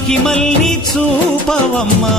మహిమల్ని చూపవమ్మా.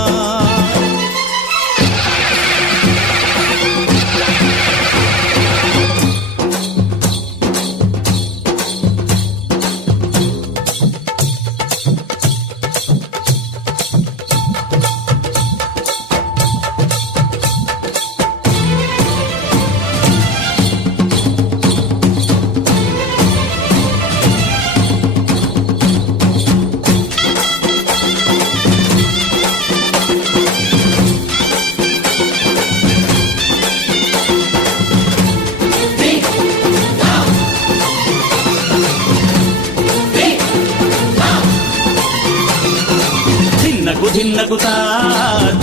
తిన్నకు తిన్నగుతా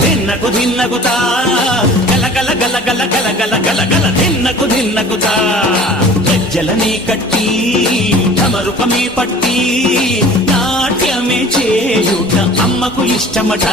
తిన్నకు తిన్నగుతా గల గల గల గల గల గల గలగల గలగల ధిన్నకు ధిన్నకుతా సజ్జలనే కట్టి తమరుపమే పట్టి నాట్యమే చేయుట అమ్మకు ఇష్టమట.